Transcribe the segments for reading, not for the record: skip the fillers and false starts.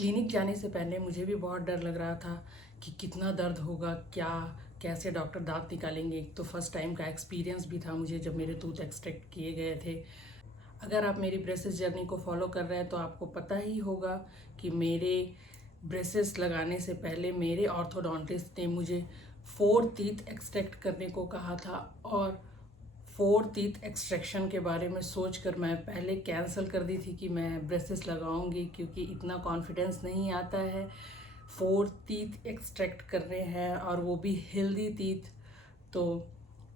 Clinic जाने से पहले मुझे भी बहुत डर लग रहा था कि कितना दर्द होगा, क्या कैसे डॉक्टर दांत निकालेंगे। एक तो फर्स्ट टाइम का एक्सपीरियंस भी था मुझे जब मेरे टूथ एक्सट्रैक्ट किए गए थे। अगर आप मेरी ब्रेसेस जर्नी को फॉलो कर रहे हैं तो आपको पता ही होगा कि मेरे ब्रेसेस लगाने से पहले मेरे ऑर्थोडोंटिस्ट ने मुझे 4 टीथ एक्सट्रैक्ट करने को कहा था, और 4 टीथ एक्सट्रैक्शन के बारे में सोचकर मैं पहले कैंसिल कर दी थी कि मैं ब्रेसेस लगाऊंगी, क्योंकि इतना कॉन्फिडेंस नहीं आता है। 4 टीथ एक्सट्रैक्ट कर रहे हैं और वो भी हेल्दी टीथ। तो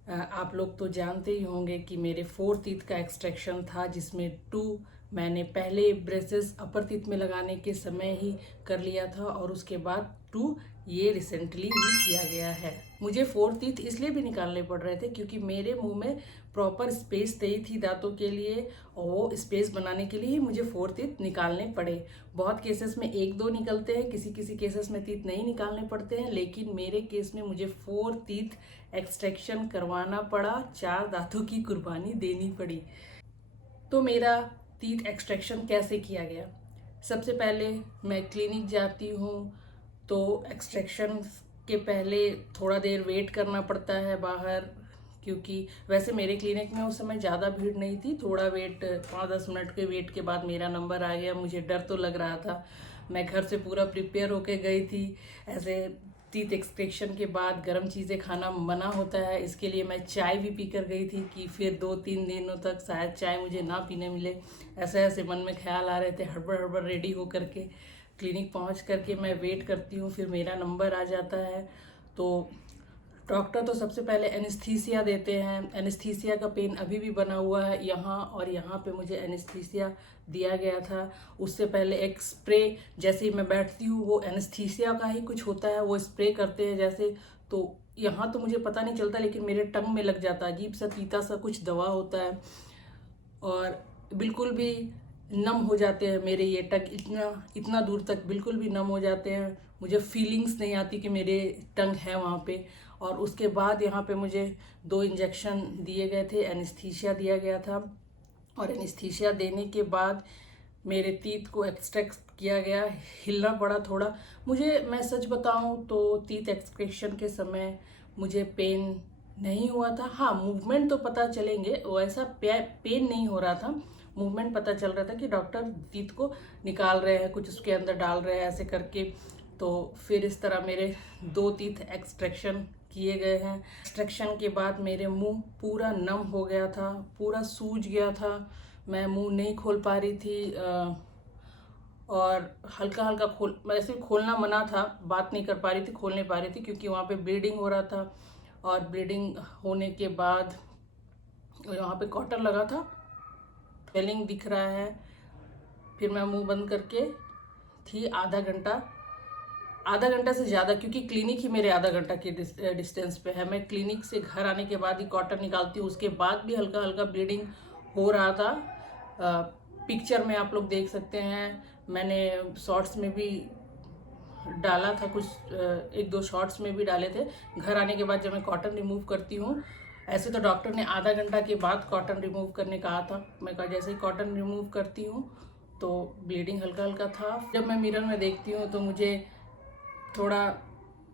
आप लोग तो जानते ही होंगे कि मेरे 4 टीथ का एक्सट्रैक्शन था, जिसमें 2 मैंने पहले ब्रेसेस अपर टीथ में लगाने के समय ही कर लिया था, और उसके बाद 2 ये रिसेंटली ही किया गया है। मुझे 4 टीथ इसलिए भी निकालने पड़ रहे थे क्योंकि मेरे मुंह में प्रॉपर स्पेस नहीं थी दांतों के लिए, और वो स्पेस बनाने के लिए ही मुझे 4 टीथ निकालने पड़े। बहुत केसेस में 1-2 निकलते हैं, किसी किसी केसेस में टीथ नहीं निकालने पड़ते हैं, लेकिन मेरे केस में मुझे 4 टीथ एक्सट्रैक्शन करवाना पड़ा, 4 दांतों की कुर्बानी देनी पड़ी। तो मेरा टीथ एक्सट्रैक्शन कैसे किया गया? सबसे पहले मैं क्लिनिक जाती हूँ, तो एक्सट्रैक्शन के पहले थोड़ा देर वेट करना पड़ता है बाहर, क्योंकि वैसे मेरे क्लिनिक में उस समय ज़्यादा भीड़ नहीं थी। थोड़ा वेट, 5-10 मिनट के वेट के बाद मेरा नंबर आ गया। मुझे डर तो लग रहा था, मैं घर से पूरा प्रिपेयर होके गई थी। ऐसे टीथ एक्सट्रैक्शन के बाद गर्म चीज़ें खाना मना होता है, इसके लिए मैं चाय भी पी कर गई थी कि फिर 2-3 दिनों तक शायद चाय मुझे ना पीने मिले। ऐसे ऐसे मन में ख्याल आ रहे थे। हड़बड़ हड़बड़ रेडी हो करके क्लिनिक पहुंच करके मैं वेट करती हूँ, फिर मेरा नंबर आ जाता है। तो डॉक्टर तो सबसे पहले एनेस्थीसिया देते हैं। एनेस्थीसिया का पेन अभी भी बना हुआ है यहाँ, और यहाँ पे मुझे एनेस्थीसिया दिया गया था। उससे पहले एक स्प्रे, जैसे ही मैं बैठती हूँ वो एनेस्थीसिया का ही कुछ होता है, वो स्प्रे करते हैं जैसे। तो यहाँ तो मुझे पता नहीं चलता, लेकिन मेरे टंग में लग जाता है, अजीब सा तीता सा कुछ दवा होता है, और बिल्कुल भी नम हो जाते हैं मेरे ये टंग, इतना इतना दूर तक बिल्कुल भी नम हो जाते हैं। मुझे फीलिंग्स नहीं आती कि मेरे टंग है वहाँ पे। और उसके बाद यहाँ पे मुझे 2 इंजेक्शन दिए गए थे, एनेस्थीसिया दिया गया था, और एनेस्थीसिया देने के बाद मेरे टीथ को एक्सट्रैक्ट किया गया। हिलना पड़ा थोड़ा मुझे। मैं सच बताऊं तो टीथ एक्सट्रैक्शन के समय मुझे पेन नहीं हुआ था। हाँ, मूवमेंट तो पता चलेंगे, वैसा पेन नहीं हो रहा था। मूवमेंट पता चल रहा था कि डॉक्टर टीथ को निकाल रहे हैं, कुछ उसके अंदर डाल रहे हैं ऐसे करके। तो फिर इस तरह मेरे 2 टीथ एक्सट्रैक्शन किए गए हैं। एक्सट्रैक्शन के बाद मेरे मुंह पूरा नम हो गया था, पूरा सूज गया था, मैं मुंह नहीं खोल पा रही थी। और हल्का हल्का वैसे खोलना मना था, बात नहीं कर पा रही थी, खोल नहीं पा रही थी, क्योंकि वहाँ पे ब्लीडिंग हो रहा था। और ब्लीडिंग होने के बाद वहाँ पे कॉटन लगा था, स्वेलिंग दिख रहा है। फिर मैं मुंह बंद करके थी आधा घंटा से ज़्यादा, क्योंकि क्लिनिक ही मेरे आधा घंटा के डिस्टेंस पे है। मैं क्लिनिक से घर आने के बाद ही कॉटन निकालती हूँ, उसके बाद भी हल्का हल्का ब्लीडिंग हो रहा था। पिक्चर में आप लोग देख सकते हैं, मैंने शॉर्ट्स में भी डाला था, कुछ 1-2 शॉर्ट्स में भी डाले थे। घर आने के बाद जब मैं कॉटन रिमूव करती हूँ, ऐसे तो डॉक्टर ने आधा घंटा के बाद कॉटन रिमूव करने कहा था, मैं कहा जैसे ही कॉटन रिमूव करती हूँ तो ब्लीडिंग हल्का हल्का था। जब मैं मिरर में देखती हूँ तो मुझे थोड़ा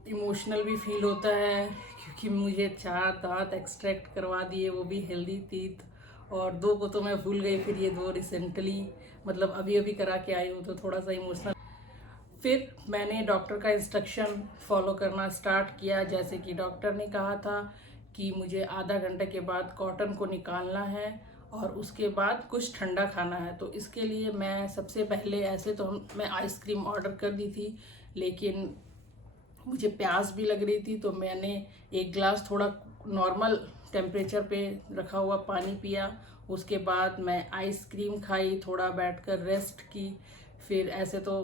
इमोशनल भी फील होता है, क्योंकि मुझे 4 दांत एक्सट्रैक्ट करवा दिए, वो भी हेल्दी टीथ। और 2 को तो मैं भूल गई, फिर ये 2 रिसेंटली मतलब अभी अभी करा के आई हूँ, तो थोड़ा सा इमोशनल। फिर मैंने डॉक्टर का इंस्ट्रक्शन फॉलो करना स्टार्ट किया, जैसे कि डॉक्टर ने कहा था कि मुझे आधा घंटे के बाद कॉटन को निकालना है और उसके बाद कुछ ठंडा खाना है। तो इसके लिए मैं सबसे पहले, ऐसे तो मैं आइसक्रीम ऑर्डर कर दी थी, लेकिन मुझे प्यास भी लग रही थी, तो मैंने 1 ग्लास थोड़ा नॉर्मल टेम्परेचर पे रखा हुआ पानी पिया। उसके बाद मैं आइसक्रीम खाई, थोड़ा बैठकर रेस्ट की। फिर ऐसे तो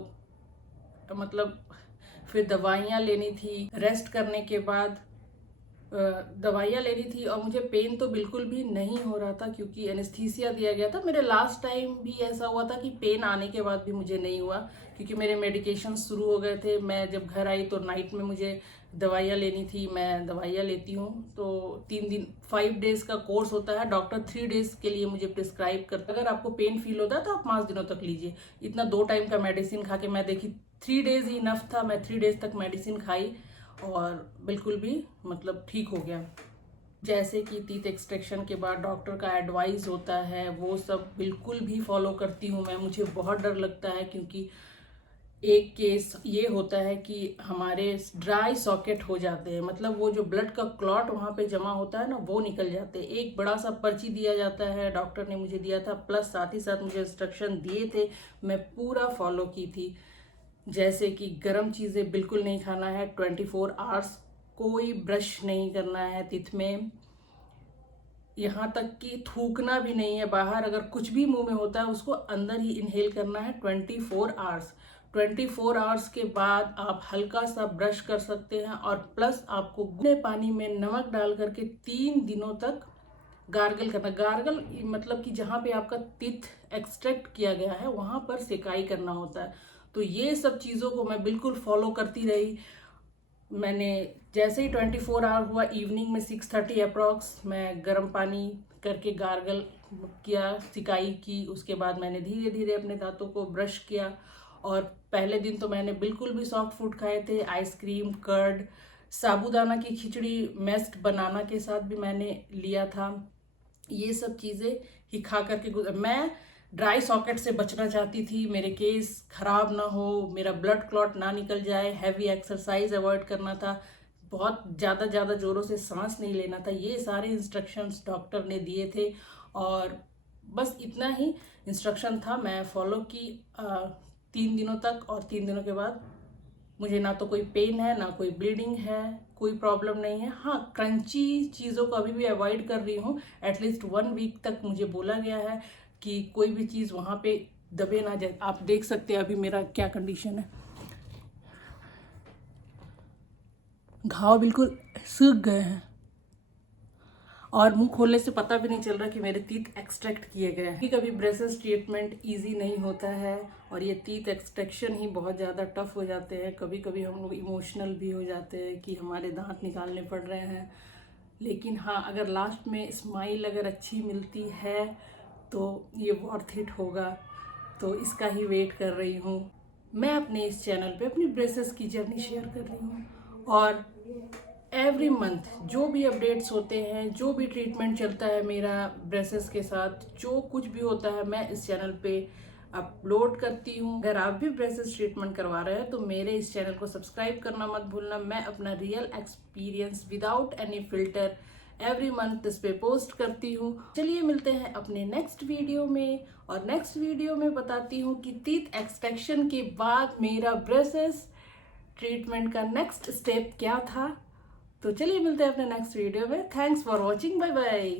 मतलब फिर दवाइयाँ लेनी थी। रेस्ट करने के बाद दवाइयाँ लेनी थी और मुझे पेन तो बिल्कुल भी नहीं हो रहा था क्योंकि एनेस्थीसिया दिया गया था। मेरे लास्ट टाइम भी ऐसा हुआ था कि पेन आने के बाद भी मुझे नहीं हुआ क्योंकि मेरे मेडिकेशन शुरू हो गए थे। मैं जब घर आई तो नाइट में मुझे दवाइयाँ लेनी थी, मैं दवाइयाँ लेती हूँ। तो 3 दिन 5 डेज का कोर्स होता है, डॉक्टर 3 डेज के लिए मुझे प्रिस्क्राइब करता है। अगर आपको पेन फील होता है तो आप 5 दिनों तक लीजिए। इतना 2 टाइम का मेडिसिन खा के मैं देखी 3 डेज ही इनफ था। मैं 3 डेज तक मेडिसिन खाई और बिल्कुल भी मतलब ठीक हो गया। जैसे कि टीथ एक्सट्रैक्शन के बाद डॉक्टर का एडवाइस होता है वो सब बिल्कुल भी फॉलो करती हूँ मैं। मुझे बहुत डर लगता है क्योंकि एक केस ये होता है कि हमारे ड्राई सॉकेट हो जाते हैं, मतलब वो जो ब्लड का क्लॉट वहाँ पे जमा होता है ना वो निकल जाते हैं। एक बड़ा सा पर्ची दिया जाता है, डॉक्टर ने मुझे दिया था, प्लस साथ ही साथ मुझे इंस्ट्रक्शन दिए थे, मैं पूरा फॉलो की थी। जैसे कि गर्म चीज़ें बिल्कुल नहीं खाना है, 24 आवर्स कोई ब्रश नहीं करना है टीथ में, यहाँ तक कि थूकना भी नहीं है बाहर। अगर कुछ भी मुंह में होता है उसको अंदर ही इनहेल करना है 24 आवर्स। 24 आवर्स के बाद आप हल्का सा ब्रश कर सकते हैं और प्लस आपको गुनगुने पानी में नमक डाल करके 3 दिनों तक गार्गल करना। गार्गल मतलब कि जहाँ पे आपका टीथ एक्सट्रैक्ट किया गया है वहाँ पर सेकाई करना होता है। तो ये सब चीज़ों को मैं बिल्कुल फॉलो करती रही। मैंने जैसे ही 24 आवर हुआ, इवनिंग में 6:30 अप्रॉक्स मैं गर्म पानी करके गार्गल किया, सिकाई की। उसके बाद मैंने धीरे धीरे अपने दांतों को ब्रश किया। और पहले दिन तो मैंने बिल्कुल भी सॉफ्ट फूड खाए थे, आइसक्रीम, कर्ड, साबूदाना की खिचड़ी, मेस्ड बनाना के साथ भी मैंने लिया था। ये सब चीज़ें ही खा करके मैं ड्राई सॉकेट से बचना चाहती थी, मेरे केस खराब ना हो, मेरा ब्लड क्लॉट ना निकल जाए, हैवी एक्सरसाइज अवॉइड करना था, बहुत ज़्यादा ज़ोरों से सांस नहीं लेना था। ये सारे इंस्ट्रक्शंस डॉक्टर ने दिए थे और बस इतना ही इंस्ट्रक्शन था, मैं फॉलो की 3 दिनों तक। और 3 दिनों के बाद मुझे ना तो कोई पेन है, ना कोई ब्लीडिंग है, कोई प्रॉब्लम नहीं है। हाँ, क्रंची चीज़ों को अभी भी अवॉइड कर रही हूँ। एटलीस्ट 1 वीक तक मुझे बोला गया है कि कोई भी चीज़ वहाँ पे दबे ना जाए। आप देख सकते हैं अभी मेरा क्या कंडीशन है, घाव बिल्कुल सूख गए हैं और मुंह खोलने से पता भी नहीं चल रहा कि मेरे टीथ एक्सट्रैक्ट किए गए हैं। कभी ब्रेसेस ट्रीटमेंट इजी नहीं होता है और ये टीथ एक्सट्रैक्शन ही बहुत ज़्यादा टफ हो जाते हैं। कभी कभी हम लोग इमोशनल भी हो जाते हैं कि हमारे दांत निकालने पड़ रहे हैं। लेकिन हाँ, अगर लास्ट में स्माइल अगर अच्छी मिलती है तो ये वर्थ इट होगा। तो इसका ही वेट कर रही हूँ। मैं अपने इस चैनल पे अपनी ब्रेसेस की जर्नी शेयर कर रही हूँ और एवरी मंथ जो भी अपडेट्स होते हैं, जो भी ट्रीटमेंट चलता है मेरा ब्रेसेस के साथ, जो कुछ भी होता है मैं इस चैनल पे अपलोड करती हूँ। अगर आप भी ब्रेसेस ट्रीटमेंट करवा रहे हैं तो मेरे इस चैनल को सब्सक्राइब करना मत भूलना। मैं अपना real experience without any filter every month इस पे पोस्ट करती हूँ। चलिए मिलते हैं अपने नेक्स्ट वीडियो में और नेक्स्ट वीडियो में बताती हूँ कि टीथ एक्सट्रैक्शन के बाद मेरा ब्रेसेस ट्रीटमेंट का नेक्स्ट स्टेप क्या था। तो चलिए मिलते हैं अपने नेक्स्ट वीडियो में। Thanks for watching, bye bye.